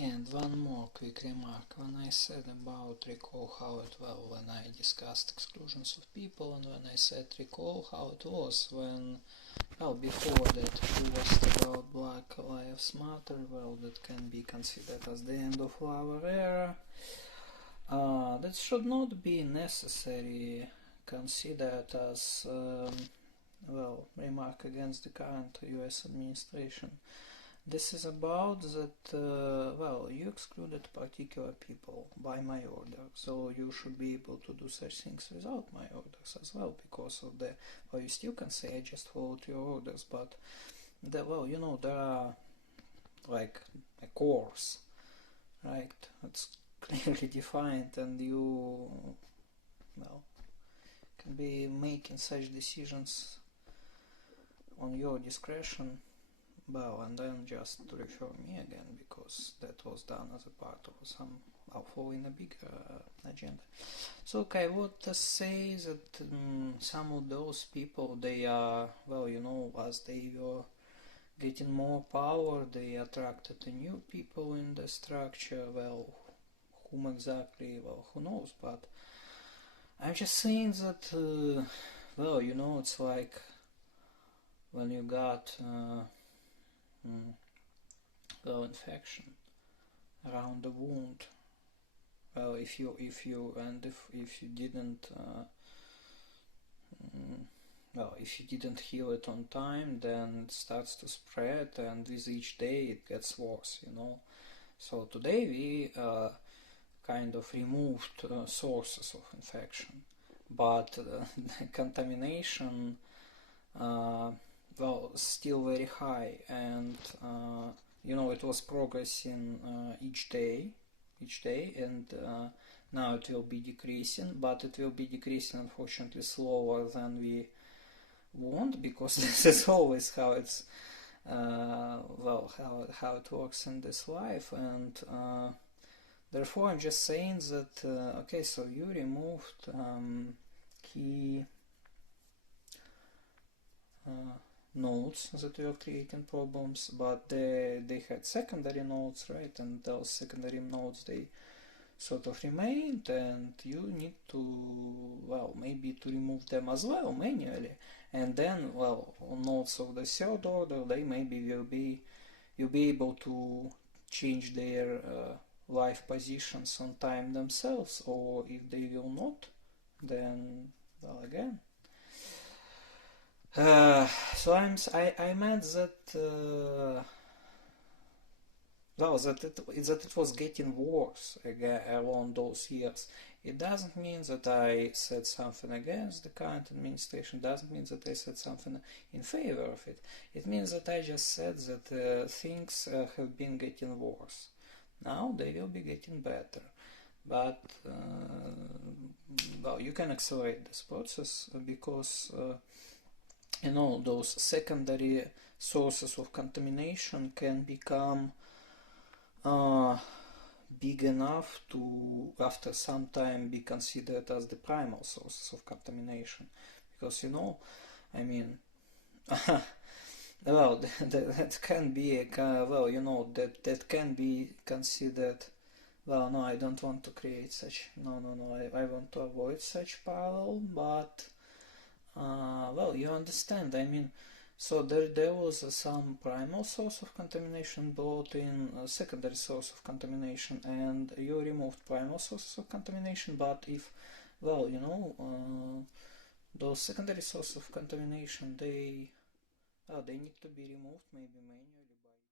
And one more quick remark. When I said about recall how it, well, when I discussed exclusions of people, and when I said recall how it was when, well, before that it was about Black Lives Matter, well, that can be considered as the end of our era. That should not be necessary considered as, well, remark against the current US administration. This is about that, well, you excluded particular people by my order, so you should be able to do such things without my orders as well, because of the, well, you still can say I just followed your orders, but, well, you know, there are, like, a course, right? It's clearly defined, and you, well, can be making such decisions on your discretion. Well, and then just to refer me again, because that was done as a part of some, following a bigger agenda. So, okay, what to say is that some of those people, they are, well, you know, as they were getting more power, they attracted new people in the structure. Well, whom exactly, well, who knows, but I'm just saying that, well, you know, it's like when you got well, infection around the wound. Well, if you didn't well, if you didn't heal it on time, then it starts to spread, and with each day it gets worse, you know. So today we kind of removed sources of infection, but the contamination, well, still very high, and you know, it was progressing each day, and now it will be decreasing, but it will be decreasing unfortunately slower than we want, because this is always how it's well, how it works in this life. And therefore I'm just saying that okay, so you removed key nodes that were creating problems, but they had secondary nodes, right? And those secondary nodes, they sort of remained, and you need to, well, maybe to remove them as well manually. And then, well, on nodes of the third order, they maybe you'll be able to change their life positions on time themselves, or if they will not, then, well, again. So I meant that well, that it was getting worse again along those years. It doesn't mean that I said something against the current administration. Doesn't mean that I said something in favor of it. It means that I just said that things have been getting worse. Now they will be getting better. But well, you can accelerate this process because you know, those secondary sources of contamination can become big enough to, after some time, be considered as the primal sources of contamination. Because, you know, I mean, well, that can be a, well, you know, that can be considered, well, no, I don't want to create such, no, I want to avoid such parallel, but well, you understand, I mean, so there was some primal source of contamination brought in a secondary source of contamination, and you removed primal sources of contamination, but if, well, you know, those secondary sources of contamination, they need to be removed maybe manually.